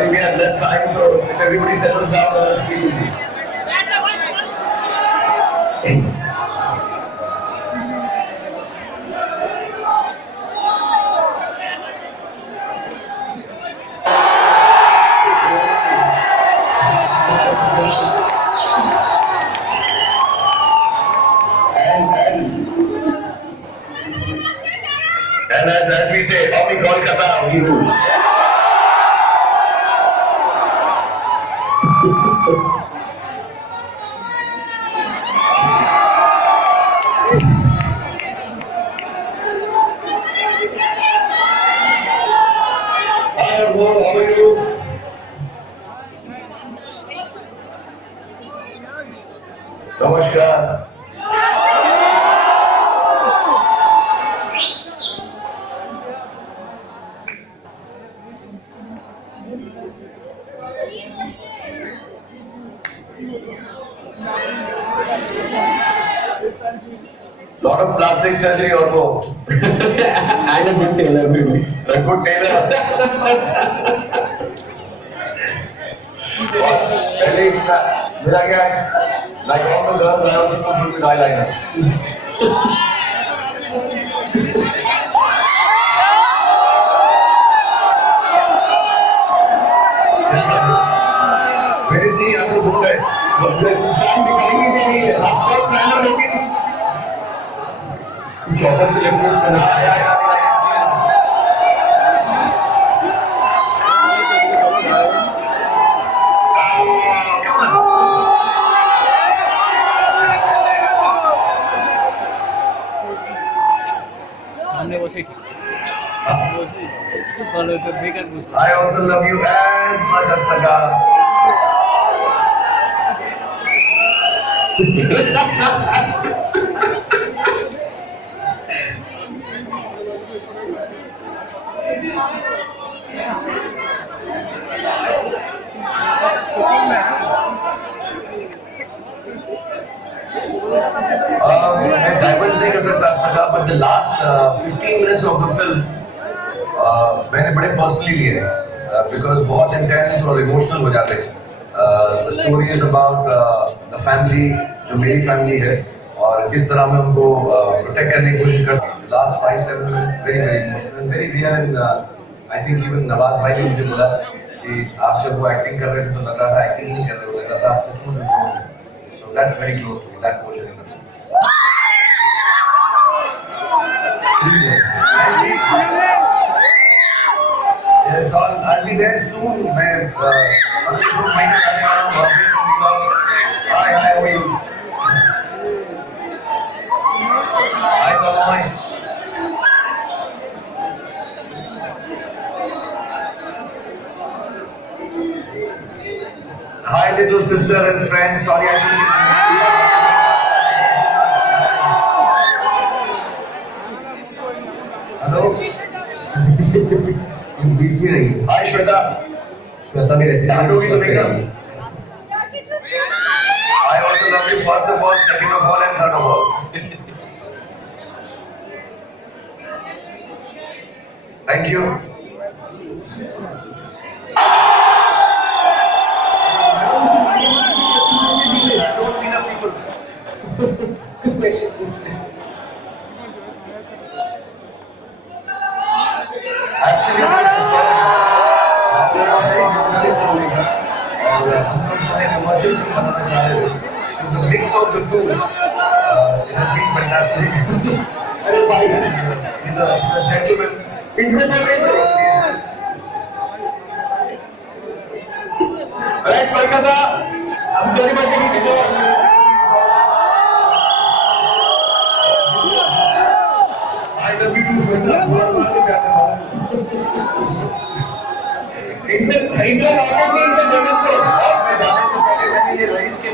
Sorry, we have less time, so if everybody settles down, let's speak. And as we say, Omni Kolkata, Omni Rule. Hi, Arvo, how are you? Namaskar. Lot of plastic surgery, Arvo. And a good tailor, maybe. A good tailor. पहले मेरा क्या है? Like all the girls, I also put with eyeliner. Where is he? आपको ढूंढ रहे हैं. Plan दिखाई नहीं दे रही है आपका प्लान हो लेकिन चौपर से लेफ्ट करना I also love you as much as Taga. मैं डाइवर्स नहीं कर सकता Taga, but the last 15 minutes of the film मैंने बड़े पर्सनली लिए because बहुत इंटेंस और इमोशनल हो जाते हैं. The story is about the family जो मेरी फैमिली है और किस तरह मैं उनको प्रोटेक्ट करने की कोशिश करता हूँ. Last 5-7 minutes very very emotional and very real and I think even Nawaz भाई ने मुझे बोला कि आप जब वो एक्टिंग कर रहे थे तो लग रहा था एक्टिंग नहीं कर रहे हो, लग रहा था आप सचमुच उसमें हैं. So that's very close to me, that portion in the film. Yes, I'll be there soon. मैं अगले 2 महीने आने वाला हूँ. Hi, how are you? Hi, Kaloy. Hi, little sister and friend. Sorry, I didn't get Hello. बीच में नहीं Hi, Shweta. Shweta भी recipe I also love you first of all, second of all, and third of all. Thank you. So the mix of the two has been fantastic. He's a gentleman. Alright, Kolkata, I'm sorry about getting to I love you too, Shweta. Indian market में इनका जगत को और मैं जाने से पहले मैंने ये रईस के